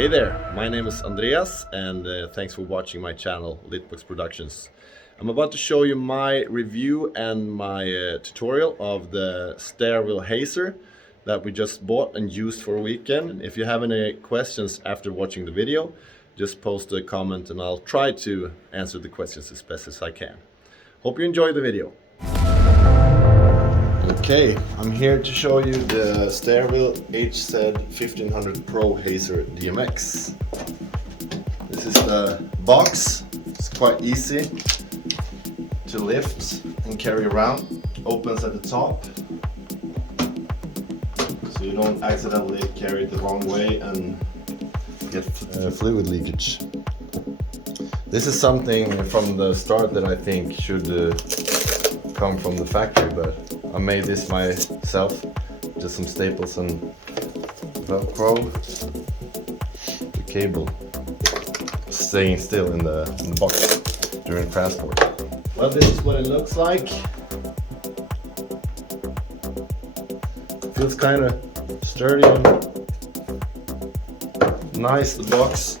Hey there, my name is Andreas and thanks for watching my channel Litbox Productions. I'm about to show you my review and my tutorial of the Stairville Hazer that we just bought and used for a weekend. If you have any questions after watching the video, just post a comment and I'll try to answer the questions as best as I can. Hope you enjoy the video. Okay, I'm here to show you the Stairville HZ-1500 Pro Hazer DMX. This is the box. It's quite easy to lift and carry around. Opens at the top, so you don't accidentally carry it the wrong way and get fluid leakage. This is something from the start that I think should come from the factory, but I made this myself, just some staples and Velcro. The cable staying still in the box during transport. Well, this is what it looks like. Feels kind of sturdy and nice, the box.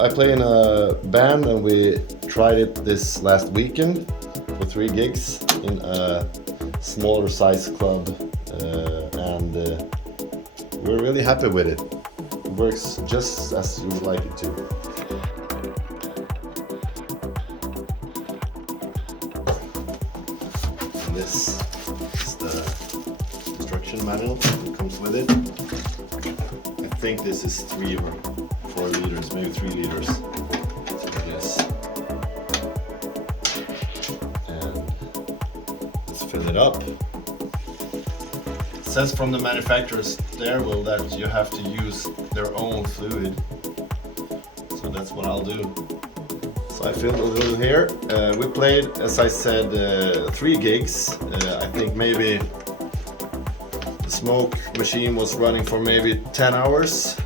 I play in a band and we tried it this last weekend for 3 gigs in a smaller size club, and we're really happy with it. It works just as you would like it to. And this is the instruction manual that comes with it. I think this is 3 or 4 liters, maybe 3 liters. Yes. And let's fill it up. It says from the manufacturer's Stairville that you have to use their own fluid. So that's what I'll do. So I filled a little here. We played, as I said, 3 gigs. I think maybe the smoke machine was running for maybe 10 hours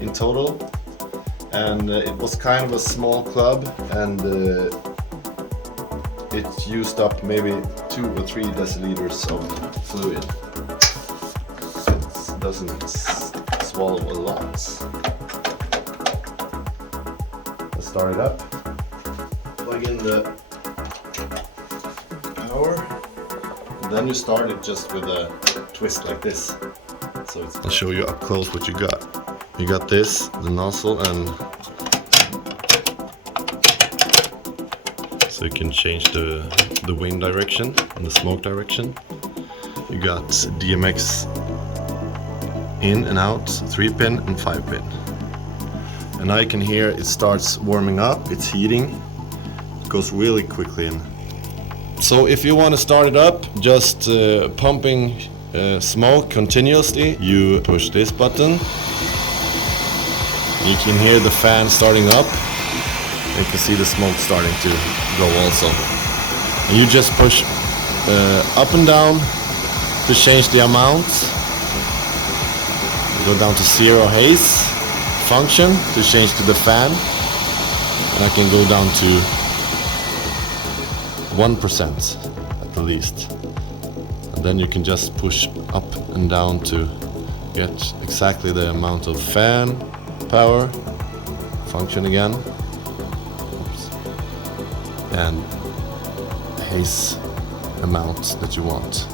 in total. And it was kind of a small club, and it used up maybe 2 or 3 deciliters of fluid. It doesn't swallow a lot. Let's start it up. Plug in the power, and then you start it just with a twist like this. So I'll show you up close what you got. You got this, the nozzle, and so you can change the wind direction and the smoke direction. You got DMX in and out, 3-pin and 5-pin. And now you can hear it starts warming up, it's heating. It goes really quickly in. So if you want to start it up, just pumping smoke continuously, you push this button. You can hear the fan starting up. You can see the smoke starting to go also. And you just push up and down to change the amount. Go down to 0 haze function to change to the fan. And I can go down to 1% at the least. And then you can just push up and down to get exactly the amount of fan power function again. Oops. And haze amount that you want.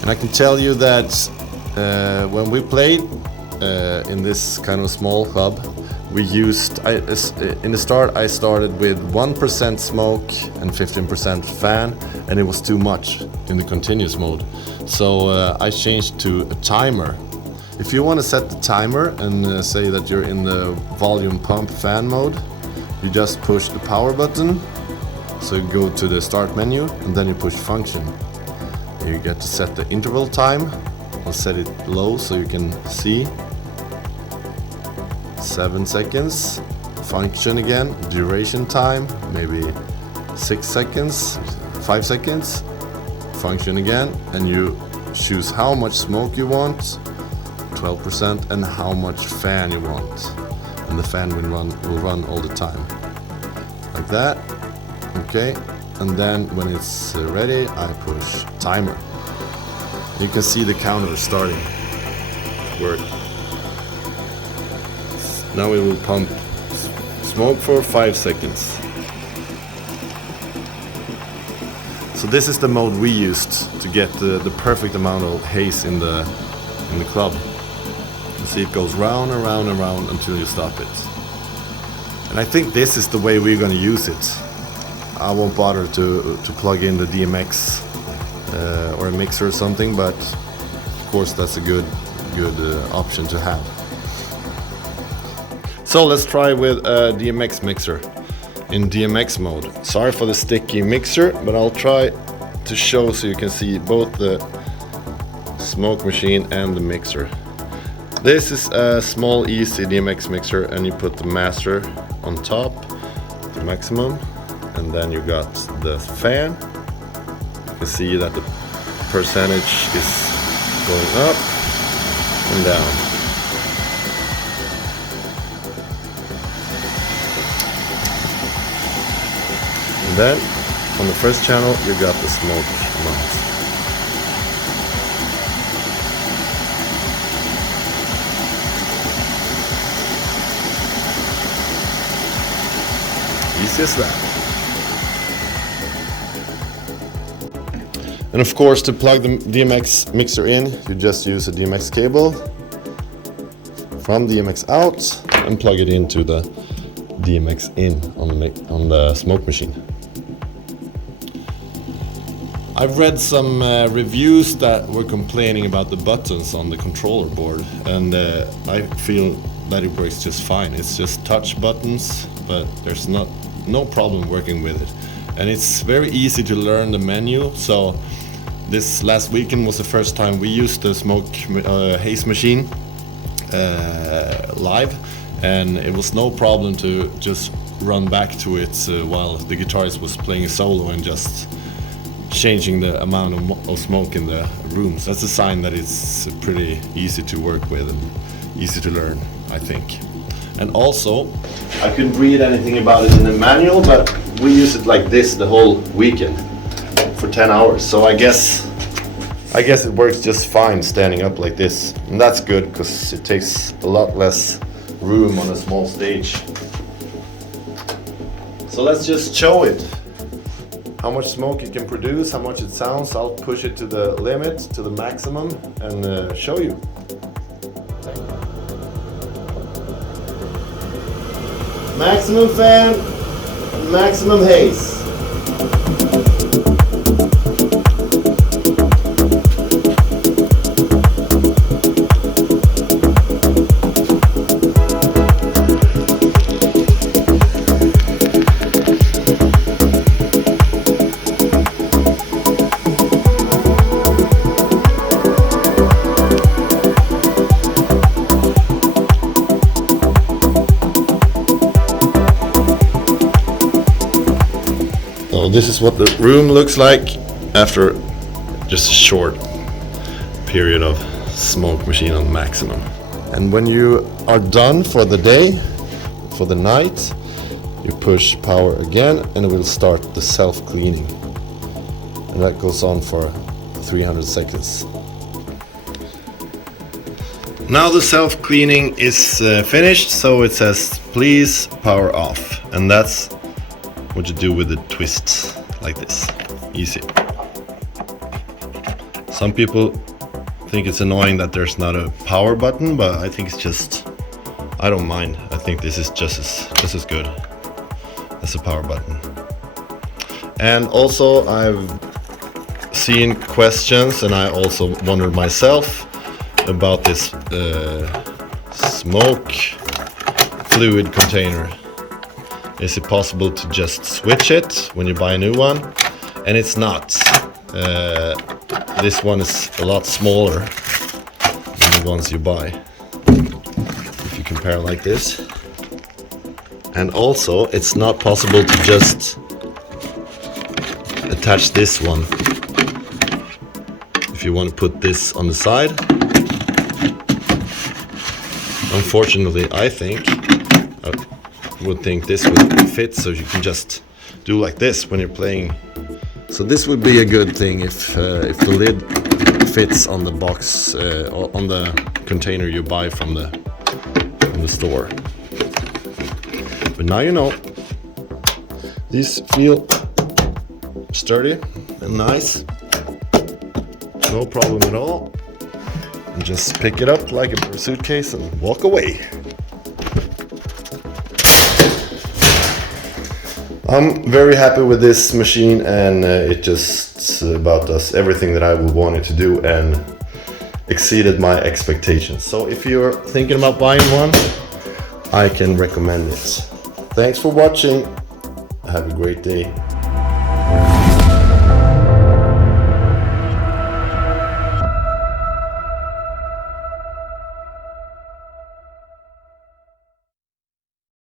And I can tell you that when we played in this kind of small club, we used, in the start I started with 1% smoke and 15% fan, and it was too much in the continuous mode. So I changed to a timer. If you want to set the timer and say that you're in the volume pump fan mode, you just push the power button. So you go to the start menu and then you push function. You get to set the interval time. I'll set it low so you can see. 7 seconds. Function again. Duration time, maybe 6 seconds, 5 seconds. Function again, and you choose how much smoke you want, 12%, and how much fan you want. And the fan will run all the time. Like that. Okay. and then when it's ready I push timer. You can see the counter starting to work. Now it will pump smoke for 5 seconds. So this is the mode we used to get the perfect amount of haze in the club. You see it goes round and round and round until you stop it. And I think this is the way we're going to use it. I won't bother to plug in the DMX or a mixer or something, but of course that's a good option to have. So let's try with a DMX mixer in DMX mode. Sorry for the sticky mixer, but I'll try to show so you can see both the smoke machine and the mixer. This is a small easy DMX mixer, and you put the master on top, the maximum, and then you got the fan. You can see that the percentage is going up and down. And then on the first channel you got the smoke amount. Easy as that. And of course, to plug the DMX mixer in, you just use a DMX cable from DMX out and plug it into the DMX in on the smoke machine. I've read some reviews that were complaining about the buttons on the controller board, and I feel that it works just fine. It's just touch buttons, but there's no problem working with it. And it's very easy to learn the menu. So this last weekend was the first time we used the smoke haze machine live, and it was no problem to just run back to it while the guitarist was playing a solo and just changing the amount of smoke in the rooms. That's a sign that it's pretty easy to work with and easy to learn, I think. And also, I couldn't read anything about it in the manual, but we use it like this the whole weekend for 10 hours. So I guess it works just fine standing up like this. And that's good because it takes a lot less room on a small stage. So let's just show it. How much smoke it can produce, how much it sounds. I'll push it to the limit, to the maximum, and show you. Maximum fan, maximum haze. So this is what the room looks like after just a short period of smoke machine on maximum. And when you are done for the day, for the night, you push power again and it will start the self-cleaning. And that goes on for 300 seconds. Now the self-cleaning is finished, so it says please power off, and that's what you do with the twist like this. Easy. Some people think it's annoying that there's not a power button, but I think it's just, I don't mind. I think this is just as good as a power button. And also I've seen questions, and I also wondered myself about this smoke fluid container. Is it possible to just switch it when you buy a new one? And it's not. This one is a lot smaller than the ones you buy, if you compare like this. And also it's not possible to just attach this one. If you want to put this on the side, unfortunately I would think this would fit, so you can just do like this when you're playing So this would be a good thing if the lid fits on the box, or on the container you buy from the store. But now you know. These feel sturdy and nice. No problem at all. And just pick it up like a suitcase and walk away. I'm very happy with this machine, and it just about does everything that I would want it to do and exceeded my expectations. So if you're thinking about buying one, I can recommend it. Thanks for watching. Have a great day.